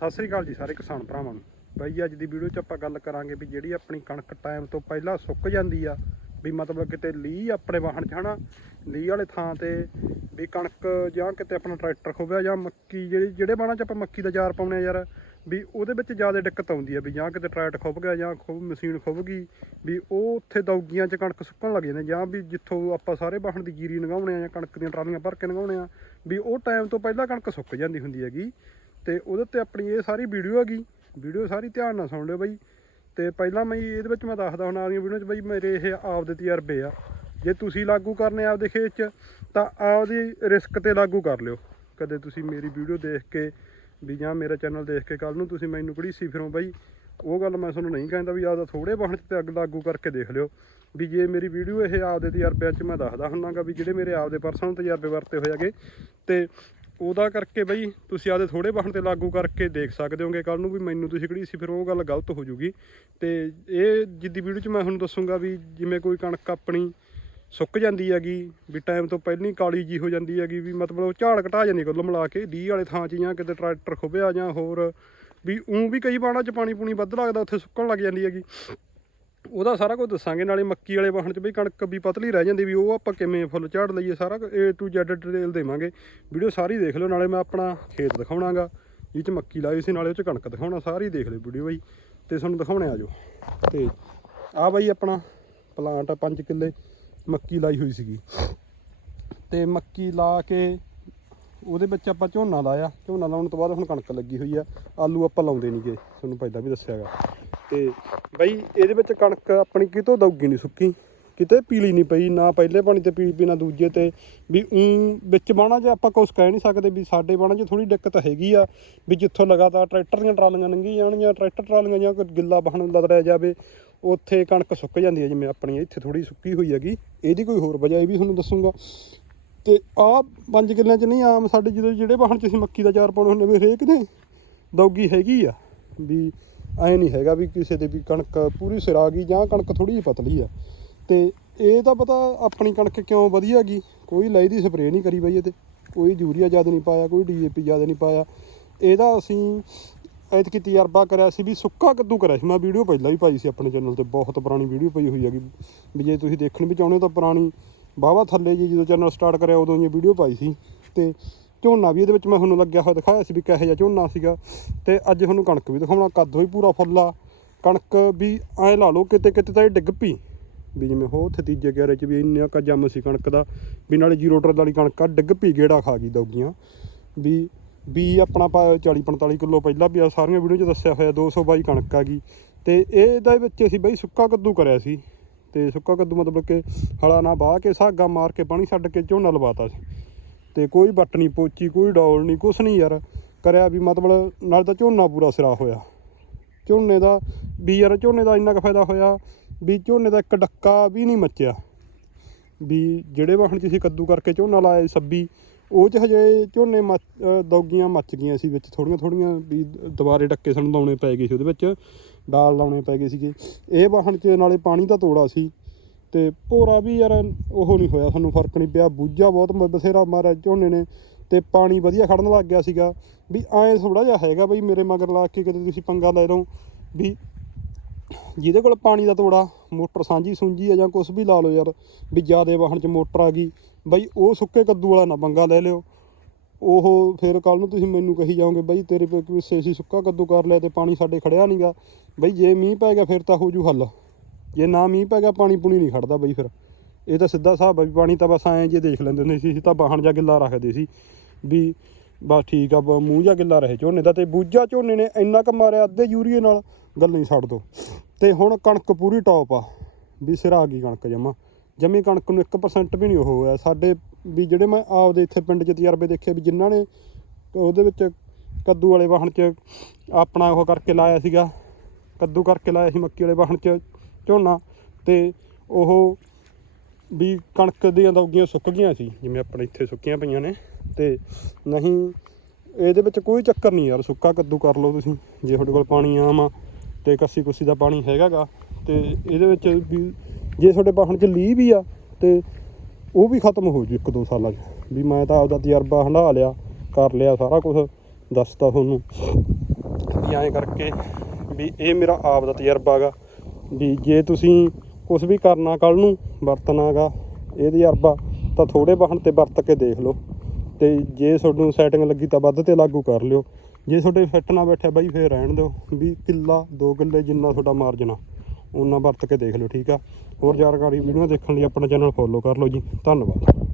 ਸਤਿ ਸ੍ਰੀ ਅਕਾਲ ਜੀ ਸਾਰੇ ਕਿਸਾਨ ਭਰਾਵਾਂ ਨੂੰ। ਬਾਈ ਅੱਜ ਦੀ ਵੀਡੀਓ 'ਚ ਆਪਾਂ ਗੱਲ ਕਰਾਂਗੇ ਵੀ ਜਿਹੜੀ ਆਪਣੀ ਕਣਕ ਟਾਈਮ ਤੋਂ ਪਹਿਲਾਂ ਸੁੱਕ ਜਾਂਦੀ ਆ, ਵੀ ਮਤਲਬ ਕਿਤੇ ਲੀਹ ਆਪਣੇ ਵਾਹਣ 'ਚ ਹਨਾ, ਲੀਹ ਵਾਲੇ ਥਾਂ ਤੇ ਵੀ ਕਣਕ ਜਾਂ ਕਿਤੇ ਆਪਣਾ ਟਰੈਕਟਰ ਖੋਬਿਆ ਜਾਂ ਮੱਕੀ ਜਿਹੜੀ, ਜਿਹੜੇ ਬਾਣਾ 'ਚ ਆਪਾਂ ਮੱਕੀ ਦਾ ਜਾਰ ਪਾਉਣੇ ਆ ਯਾਰ, ਵੀ ਉਹਦੇ ਵਿੱਚ ਜ਼ਿਆਦਾ ਦਿੱਕਤ ਆਉਂਦੀ ਆ ਵੀ ਜਾਂ ਕਿਤੇ ਟਰੈਕਟਰ ਖੁੱਭ ਗਿਆ ਜਾਂ ਖੁੱਭ ਮਸ਼ੀਨ ਖੁੱਭ ਗਈ, ਵੀ ਉਹ ਉੱਥੇ ਦੌਗੀਆਂ 'ਚ ਕਣਕ ਸੁੱਕਣ ਲੱਗ ਜਾਂਦੇ ਜਾਂ ਵੀ ਜਿੱਥੋਂ ਆਪਾਂ ਸਾਰੇ ਵਾਹਣ ਦੀ ਜੀਰੀ ਲੰਘਾਉਣੇ ਆ ਜਾਂ ਕਣਕ ਦੀਆਂ ਟਰਾਲੀਆਂ ਭਰ ਕੇ ਲੰਘਾਉਣੇ ਆ, ਵੀ ਉਹ ਟਾਈਮ ਤੋਂ ਪਹਿਲਾਂ ਕਣਕ ਸੁੱਕ ਜਾਂਦੀ ਹੁੰਦੀ ਹੈਗੀ। ਤੇ ਉਹਦੇ ਤੇ ਆਪਣੀ ਇਹ ਸਾਰੀ ਵੀਡੀਓ ਹੈਗੀ। ਵੀਡੀਓ ਸਾਰੀ ਧਿਆਨ ਨਾਲ ਸੁਣ ਲਿਓ ਬਾਈ। ਤੇ ਪਹਿਲਾਂ ਮੈਂ ਇਹਦੇ ਵਿੱਚ ਮੈਂ ਦੱਸਦਾ ਹੁਣ ਆਪਣੀਆਂ ਵੀਡੀਓ 'ਚ ਬਾਈ, ਮੇਰੇ ਇਹ ਆਪਦੇ ਤਜਰਬੇ ਆ। ਜੇ ਤੁਸੀਂ ਲਾਗੂ ਕਰਨੇ ਆਪਦੇ ਖੇਤ 'ਚ, ਤਾਂ ਆਪਦੀ ਰਿਸਕ ਤੇ ਲਾਗੂ ਕਰ ਲਿਓ। ਕਦੇ ਤੁਸੀਂ ਮੇਰੀ ਵੀਡੀਓ ਦੇਖ ਕੇ ਵੀ ਜਾਂ ਮੇਰਾ ਚੈਨਲ ਦੇਖ ਕੇ ਕੱਲ ਨੂੰ ਤੁਸੀਂ ਮੈਨੂੰ ਕਿਹੜੀ ਸੀ ਫਿਰੋਂ ਬਾਈ, ਉਹ ਗੱਲ ਮੈਂ ਤੁਹਾਨੂੰ ਨਹੀਂ ਕਹਿੰਦਾ ਵੀ ਆਪਦਾ ਥੋੜੇ ਵਾਹਣ 'ਚ ਤੇ ਅੱਗ ਲਾਗੂ ਕਰਕੇ ਦੇਖ ਲਿਓ। ਵੀ ਜੇ ਮੇਰੀ ਵੀਡੀਓ ਇਹ ਆਪਦੇ ਤਜਰਬਿਆਂ 'ਚ ਮੈਂ ਦੱਸਦਾ ਹੁੰਨਾਗਾ ਵੀ ਜਿਹੜੇ ਮੇਰੇ ਆਪਦੇ ਪਰਸਨਲ ਤਜਰਬੇ ਵਰਤੇ ਹੋਏ ਹੈਗੇ, ਤੇ ਉਹਦਾ ਕਰਕੇ ਬਈ ਤੁਸੀਂ ਆਪਦੇ ਥੋੜੇ ਵਾਹਣ ਤੇ ਲਾਗੂ ਕਰਕੇ ਦੇਖ ਸਕਦੇ ਹੋਗੇ। ਕੱਲ ਨੂੰ ਵੀ ਮੈਨੂੰ ਤੁਸੀਂ ਕਿਹੜੀ ਸੀ, ਫਿਰ ਉਹ ਗੱਲ ਗਲਤ ਹੋ ਜੂਗੀ ਤੇ ਇਹ ਜਿੱਦੀ ਵੀਡੀਓ 'ਚ ਮੈਂ ਤੁਹਾਨੂੰ ਦੱਸੂਗਾ ਵੀ ਜਿਵੇਂ ਕੋਈ ਕਣਕ ਆਪਣੀ ਸੁੱਕ ਜਾਂਦੀ ਹੈਗੀ, ਵੀ ਟਾਈਮ ਤੋਂ ਪਹਿਲਾਂ ਹੀ ਕਾਲੀ ਜੀ ਹੋ ਜਾਂਦੀ ਹੈਗੀ, ਵੀ ਮਤਲਬ ਉਹ ਝਾੜ ਘਟਾ ਜਾਂਦੀ ਕੁੱਲ ਮਿਲਾ ਕੇ ਡੀ ਵਾਲੇ ਥਾਂ 'ਚ ਜਾਂ ਕਿਤੇ ਟਰੈਕਟਰ ਖੁੱਬਿਆ ਜਾਂ ਹੋਰ, ਵੀ ਉਂ ਵੀ ਕਈ ਬਾਣਾਂ 'ਚ ਪਾਣੀ ਪੂਣੀ ਵੱਧ ਲੱਗਦਾ, ਉੱਥੇ ਸੁੱਕਣ ਲੱਗ ਜਾਂਦੀ ਹੈਗੀ। ਉਹਦਾ ਸਾਰਾ ਕੁਝ ਦੱਸਾਂਗੇ, ਨਾਲੇ ਮੱਕੀ ਵਾਲੇ ਵਾਹਣ 'ਚ ਬਈ ਕਣਕ ਵੀ ਪਤਲੀ ਰਹਿ ਜਾਂਦੀ ਵੀ, ਉਹ ਆਪਾਂ ਕਿਵੇਂ ਫੁੱਲ ਝਾੜ ਲਈਏ, ਸਾਰਾ A to Z ਡਿਟੇਲ ਦੇਵਾਂਗੇ। ਵੀਡੀਓ ਸਾਰੀ ਦੇਖ ਲਿਓ, ਨਾਲੇ ਮੈਂ ਆਪਣਾ ਖੇਤ ਦਿਖਾਉਣਾਗਾ ਜਿਹ 'ਚ ਮੱਕੀ ਲਾਈ ਸੀ, ਨਾਲੇ ਉਹ 'ਚ ਕਣਕ ਦਿਖਾਉਣਾ, ਸਾਰੀ ਦੇਖ ਲਿਓ ਵੀਡੀਓ ਬਾਈ, ਤੇ ਤੁਹਾਨੂੰ ਦਿਖਾਉਣੇ ਆ ਜੋ। ਤੇ ਆ ਬਾਈ ਆਪਣਾ ਪਲਾਂਟ ਆ 5 ਕਿੱਲੇ ਮੱਕੀ ਲਾਈ ਹੋਈ ਸੀਗੀ। ਤੇ ਮੱਕੀ ਲਾ ਕੇ ਉਹਦੇ ਵਿੱਚ ਆਪਾਂ ਝੋਨਾ ਲਾਇਆ। ਝੋਨਾ ਲਾਉਣ ਤੋਂ ਬਾਅਦ ਹੁਣ ਕਣਕ ਲੱਗੀ ਹੋਈ ਆ। ਆਲੂ ਆਪਾਂ ਲਾਉਂਦੇ ਨਹੀਂਗੇ ਤੁਹਾਨੂੰ ਪਹਿਲਾਂ ਵੀ ਦੱਸਿਆਗਾ ਤੇ ਬਈ ਇਹਦੇ ਵਿੱਚ ਕਣਕ ਆਪਣੀ ਕਿਤੋਂ ਦਊਗੀ ਨਹੀਂ ਸੁੱਕੀ? ਕਿਤੇ ਪੀਲੀ ਨਹੀਂ ਪਈ, ਨਾ ਪਹਿਲੇ ਪਾਣੀ ਤੇ ਪੀਲੀ ਪਈ, ਨਾ ਦੂਜੇ ਤੇ। ਵੀ ਉਂ ਵਿੱਚ ਬਾਣਾ 'ਚ ਆਪਾਂ ਕੁਛ ਕਹਿ ਨਹੀਂ ਸਕਦੇ ਵੀ ਸਾਡੇ ਬਾਣਾ 'ਚ ਥੋੜੀ ਦਿੱਕਤ ਹੈਗੀ ਆ। ਵੀ ਜਿੱਥੋਂ ਲਗਾਤਾਰ ਟਰੈਕਟਰ ਦੀਆਂ ਟਰਾਲੀਆਂ ਲੰਘੀ ਜਾਣਗੀਆਂ, ਟਰੈਕਟਰ ਟਰਾਲੀਆਂ ਜਾਂ ਕੋਈ ਗਿੱਲਾ ਬਾਹਣ ਲਦੜਿਆ ਜਾਵੇ, ਉੱਥੇ ਕਣਕ ਸੁੱਕ ਜਾਂਦੀ ਹੈ ਜਿਵੇਂ ਆਪਣੀ ਇੱਥੇ ਥੋੜੀ ਸੁੱਕੀ ਹੋਈ ਹੈਗੀ। ਇਹਦੀ ਕੋਈ ਹੋਰ ਵਜ੍ਹਾ ਇਹ ਵੀ ਤੁਹਾਨੂੰ ਦੱਸੂਗਾ। ਤੇ ਆਹ ਪੰਜ ਕਿੱਲਿਆਂ 'ਚ ਨਹੀਂ, ਆਮ ਸਾਡੇ ਜਦੋਂ ਜਿਹੜੇ ਵਾਹਣ 'ਚ ਅਸੀਂ ਮੱਕੀ ਦਾ ਚਾਰ ਪਾਉਣੇ ਹੁੰਦੇ ਵੀ ਹਰੇਕ ਦੇ ਦੌਗੀ ਹੈਗੀ ਆ, ਵੀ ਐ ਨਹੀਂ ਹੈਗਾ ਵੀ ਕਿਸੇ ਦੇ ਵੀ ਕਣਕ ਪੂਰੀ ਸਿਰਾ ਗਈ ਜਾਂ ਕਣਕ ਥੋੜੀ ਜਿਹੀ ਪਤਲੀ ਆ। ਤੇ ਇਹ ਤਾਂ ਪਤਾ ਆਪਣੀ ਕਣਕ ਕਿਉਂ ਵਧੀਆ ਗਈ? ਕੋਈ ਲਾਈ ਦੀ ਸਪਰੇਅ ਨਹੀਂ ਕਰੀ ਬਈ ਇਹ ਤੇ। ਕੋਈ ਯੂਰੀਆ ਜ਼ਿਆਦਾ ਨਹੀਂ ਪਾਇਆ, ਕੋਈ ਡੀਏਪੀ ਜ਼ਿਆਦਾ ਨਹੀਂ ਪਾਇਆ। ਇਹਦਾ ਅਸੀਂ ਐਤਕੀ ਤਜਰਬਾ ਕਰਿਆ ਸੀ ਵੀ ਸੁੱਕਾ ਕੱਦੂ ਕਰਿਆ ਸੀ। ਮੈਂ ਵੀਡੀਓ ਪਹਿਲਾਂ ਵੀ ਪਾਈ ਸੀ ਆਪਣੇ ਚੈਨਲ ਤੇ, ਬਹੁਤ ਪੁਰਾਣੀ ਵੀਡੀਓ ਪਈ ਹੋਈ ਹੈਗੀ। ਵੀ ਜੇ ਤੁਸੀਂ ਦੇਖਣ ਵੀ ਚਾਹੁੰਦੇ ਹੋ ਤਾਂ ਪੁਰਾਣੀ ਵਾਹਵਾ ਥੱਲੇ ਜੀ ਜਦੋਂ ਚੈਨਲ ਸਟਾਰਟ ਕਰਿਆ ਉਦੋਂ ਇਹ ਵੀਡੀਓ ਪਾਈ ਸੀ ਤੇ ਝੋਨਾ ਵੀ ਇਹਦੇ ਵਿੱਚ ਮੈਂ ਤੁਹਾਨੂੰ ਲੱਗਿਆ ਹੋਇਆ ਦਿਖਾਇਆ ਸੀ ਵੀ ਕਿਹੋ ਜਿਹਾ ਝੋਨਾ ਸੀਗਾ ਤੇ ਅੱਜ ਤੁਹਾਨੂੰ ਕਣਕ ਵੀ ਦਿਖਾਉਣਾ, ਕੱਦ ਵੀ ਪੂਰਾ ਫੁੱਲ ਆ, ਕਣਕ ਵੀ ਐ ਲਾ ਲਓ ਕਿਤੇ ਕਿਤੇ ਤਾਂ ਇਹ ਡਿੱਗ ਪਈ ਵੀ ਜਿਵੇਂ ਹੋ ਉੱਥੇ ਤੀਜੇ ਗੇਰੇ 'ਚ ਵੀ ਇੰਨਾ ਕਾ ਜੰਮ ਸੀ ਕਣਕ ਦਾ ਵੀ ਨਾਲੇ ਜ਼ੀਰੋ ਟਰ ਵਾਲੀ ਕਣਕ ਆ, ਡਿੱਗ ਪਈ ਗੇੜਾ ਖਾ ਗਈ ਦੌਗੀਆਂ ਵੀ ਵੀ ਆਪਣਾ 40 45 ਕਿਲੋ ਪਹਿਲਾਂ ਵੀ ਆ, ਸਾਰੀਆਂ ਵੀਡੀਓ 'ਚ ਦੱਸਿਆ ਹੋਇਆ 222 ਕਣਕ ਆ ਗਈ ਤੇ ਇਹਦੇ ਵਿੱਚ ਅਸੀਂ ਬਈ ਸੁੱਕਾ ਕੱਦੂ ਕਰਿਆ ਸੀ ਤੇ ਸੁੱਕਾ ਕੱਦੂ ਮਤਲਬ ਕਿ ਹਲਾ ਨਾ ਬਾਹ ਕੇ, ਸਾਗਾ ਮਾਰ ਕੇ ਪਾਣੀ ਛੱਡ ਕੇ ਝੋਨਾ ਲਵਾਤਾ ਸੀ। ਤੇ ਕੋਈ ਵੱਟ ਨਹੀਂ ਪੋਚੀ, ਕੋਈ ਡੌਲ ਨਹੀਂ, ਕੁਛ ਨਹੀਂ ਯਾਰ। ਕਰਿਆ ਵੀ ਮਤਲਬ ਨਾਲ ਤਾਂ ਝੋਨਾ ਪੂਰਾ ਸਿਰਾ ਹੋਇਆ। ਝੋਨੇ ਦਾ ਵੀ ਯਾਰ ਝੋਨੇ ਦਾ ਇੰਨਾ ਕੁ ਫਾਇਦਾ ਹੋਇਆ ਵੀ ਝੋਨੇ ਦਾ ਇੱਕ ਡੱਕਾ ਵੀ ਨਹੀਂ ਮੱਚਿਆ। ਵੀ ਜਿਹੜੇ ਵਾਹਣ 'ਚ ਅਸੀਂ ਕੱਦੂ ਕਰਕੇ ਝੋਨਾ ਲਾਇਆ ਸੱਬੀ, ਉਹ 'ਚ ਹਜੇ ਝੋਨੇ ਮੱਚ ਦੌਗੀਆਂ ਮੱਚ ਗਈਆਂ ਸੀ ਵਿੱਚ ਥੋੜੀਆਂ ਥੋੜੀਆਂ ਵੀ ਦੁਬਾਰੇ ਡੱਕੇ ਸਾਨੂੰ ਲਾਉਣੇ ਪੈ ਗਏ ਸੀ ਉਹਦੇ ਵਿੱਚ। ਡਾਲ ਲਾਉਣੇ ਪੈ ਗਏ ਸੀਗੇ। ਇਹ ਵਾਹਣ 'ਚ ਨਾਲੇ ਪਾਣੀ ਦਾ ਤੋੜਾ ਸੀ ਤੇ ਭੋਰਾ ਵੀ ਯਾਰ ਉਹ ਨਹੀਂ ਹੋਇਆ, ਸਾਨੂੰ ਫ਼ਰਕ ਨਹੀਂ ਪਿਆ। ਬੂਝਾ ਬਹੁਤ ਬਥੇਰਾ ਮਾਰਿਆ ਝੋਨੇ ਨੇ ਤੇ ਪਾਣੀ ਵਧੀਆ ਖੜਨ ਲੱਗ ਗਿਆ ਸੀਗਾ। ਵੀ ਐਂ ਥੋੜਾ ਜਿਹਾ ਹੈਗਾ ਬਈ ਮੇਰੇ ਮਗਰ ਲਾ ਕੇ ਕਿਤੇ ਤੁਸੀਂ ਪੰਗਾ ਲੈ ਲਓ ਵੀ ਜਿਹਦੇ ਕੋਲ ਪਾਣੀ ਦਾ ਤੋੜਾ, ਮੋਟਰ ਸਾਂਝੀ ਸੁੰਜੀ ਆ ਜਾਂ ਕੁਝ ਵੀ ਲਾ ਲਓ ਯਾਰ, ਵੀ ਜਿਆਦੇ ਵਾਹਣ 'ਚ ਮੋਟਰ ਆ ਗਈ। ਬਈ ਉਹ ਸੁੱਕੇ ਕੱਦੂ ਵਾਲਾ ਨਾ ਪੰਗਾ ਲੈ ਲਿਓ। ਉਹ ਫਿਰ ਕੱਲ ਨੂੰ ਤੁਸੀਂ ਮੈਨੂੰ ਕਹੀ ਜਾਓਗੇ, ਬਈ ਤੇਰੇ ਪਿੱਛੇ ਕਿਸੇ ਸੀ ਸੁੱਕਾ ਕੱਦੂ ਕਰ ਲਿਆ ਤੇ ਪਾਣੀ ਸਾਡੇ ਖੜਿਆ ਨਹੀਂਗਾ ਬਈ ਜੇ ਮੀਂਹ ਪੈ ਗਿਆ ਫਿਰ ਤਾਂ ਹੋ ਜੂ ਹੱਲ। ਜੇ ਨਾ ਮੀਂਹ ਪੈ ਗਿਆ ਪਾਣੀ ਪੁਣੀ ਨਹੀਂ ਖੜਦਾ ਬਈ ਫਿਰ। ਇਹ ਤਾਂ ਸਿੱਧਾ ਹਿਸਾਬ ਆ ਵੀ ਪਾਣੀ ਤਾਂ ਬਸ ਐਂ ਜੇ ਦੇਖ ਲੈਂਦੇ ਹੁੰਦੇ ਸੀ ਤਾਂ ਬਾਹਣ ਜਾ ਗਿੱਲਾ ਰੱਖਦੇ ਸੀ ਵੀ ਬਸ ਠੀਕ ਆ, ਬ- ਮੂੰਹ ਜਾ ਗਿੱਲਾ ਰਹੇ ਝੋਨੇ ਦਾ ਤੇ ਬੂਝਾ ਝੋਨੇ ਨੇ ਇੰਨਾ ਕੁ ਮਾਰਿਆ ਅੱਧੇ ਯੂਰੀਏ ਨਾਲ, ਗੱਲ ਨਹੀਂ ਛੱਡ ਦੋ। ਤੇ ਹੁਣ ਕਣਕ ਪੂਰੀ ਟੌਪ ਆ, ਵੀ ਸਿਰ ਆ ਗਈ ਕਣਕ ਜਮਾ। ਜਮੀ ਕਣਕ ਨੂੰ 1% ਵੀ ਨਹੀਂ ਉਹ ਹੋਇਆ, ਸਾਡੇ ਵੀ ਜਿਹੜੇ ਮੈਂ ਆਪਦੇ ਇੱਥੇ ਪਿੰਡ 'ਚ ਤਜਰਬੇ ਦੇਖੇ ਵੀ ਜਿਨ੍ਹਾਂ ਨੇ ਉਹਦੇ ਵਿੱਚ ਕੱਦੂ ਵਾਲੇ ਵਾਹਣ 'ਚ ਆਪਣਾ ਉਹ ਕਰਕੇ ਲਾਇਆ ਸੀਗਾ, ਕੱਦੂ ਕਰਕੇ ਲਾਇਆ ਸੀ ਮੱਕੀ ਵਾਲੇ ਵਾਹਣ 'ਚ ਝੋਨਾ ਤੇ ਉਹ ਵੀ ਕਣਕ ਦੀਆਂ ਦੌਗੀਆਂ ਸੁੱਕ ਗਈਆਂ ਸੀ, ਜਿਵੇਂ ਆਪਣੇ ਇੱਥੇ ਸੁੱਕੀਆਂ ਪਈਆਂ ਨੇ ਤੇ ਨਹੀਂ, ਇਹਦੇ ਵਿੱਚ ਕੋਈ ਚੱਕਰ ਨਹੀਂ ਯਾਰ, ਸੁੱਕਾ ਕੱਦੂ ਕਰ ਲਓ ਤੁਸੀਂ, ਜੇ ਤੁਹਾਡੇ ਕੋਲ ਪਾਣੀ ਆਮ ਆ ਤੇ ਕੱਸੀ ਕੁੱਸੀ ਦਾ ਪਾਣੀ ਹੈਗਾਗਾ ਤੇ ਇਹਦੇ ਵਿੱਚ ਵੀ ਜੇ ਤੁਹਾਡੇ ਵਾਹਣ 'ਚ ਲੀਹ ਵੀ ਆ ਤੇ ਉਹ ਵੀ ਖਤਮ ਹੋ ਜੂ ਇੱਕ ਦੋ ਸਾਲਾਂ 'ਚ। ਵੀ ਮੈਂ ਤਾਂ ਆਪਦਾ ਤਜਰਬਾ ਹੰਢਾ ਲਿਆ, ਕਰ ਲਿਆ ਸਾਰਾ ਕੁਝ ਦੱਸਤਾ ਤੁਹਾਨੂੰ। ਵੀ ਐਂ ਕਰਕੇ ਵੀ ਇਹ ਮੇਰਾ ਆਪ ਦਾ ਤਜਰਬਾ ਗਾ। ਵੀ ਜੇ ਤੁਸੀਂ ਕੁਝ ਵੀ ਕਰਨਾ ਕੱਲ ਨੂੰ ਵਰਤਣਾਗਾ ਇਹ ਤਜਰਬਾ, ਤਾਂ ਥੋੜੇ ਵਾਹਣ ਤੇ ਵਰਤ ਕੇ ਦੇਖ ਲਓ। ਤੇ ਜੇ ਤੁਹਾਨੂੰ ਸੈਟਿੰਗ ਲੱਗੀ ਤਾਂ ਵੱਧ ਤੇ ਲਾਗੂ ਕਰ ਲਿਓ। ਜੇ ਤੁਹਾਡੇ ਫਿੱਟ ਨਾ ਬੈਠਿਆ ਬਾਈ, ਫੇਰ ਰਹਿਣ ਦਿਓ। ਵੀ ਕਿੱਲਾ, ਦੋ ਕਿੱਲੇ ਜਿੰਨਾ ਤੁਹਾਡਾ ਮਾਰਜਨ ਆ, ਉਹਨਾਂ ਵਰਤ ਕੇ ਦੇਖ ਲਿਓ, ਠੀਕ ਆ? ਹੋਰ ਜਾਣਕਾਰੀ ਵੀਡੀਓ ਦੇਖਣ ਲਈ ਆਪਣਾ ਚੈਨਲ ਫੋਲੋ ਕਰ ਲਓ ਜੀ। ਧੰਨਵਾਦ।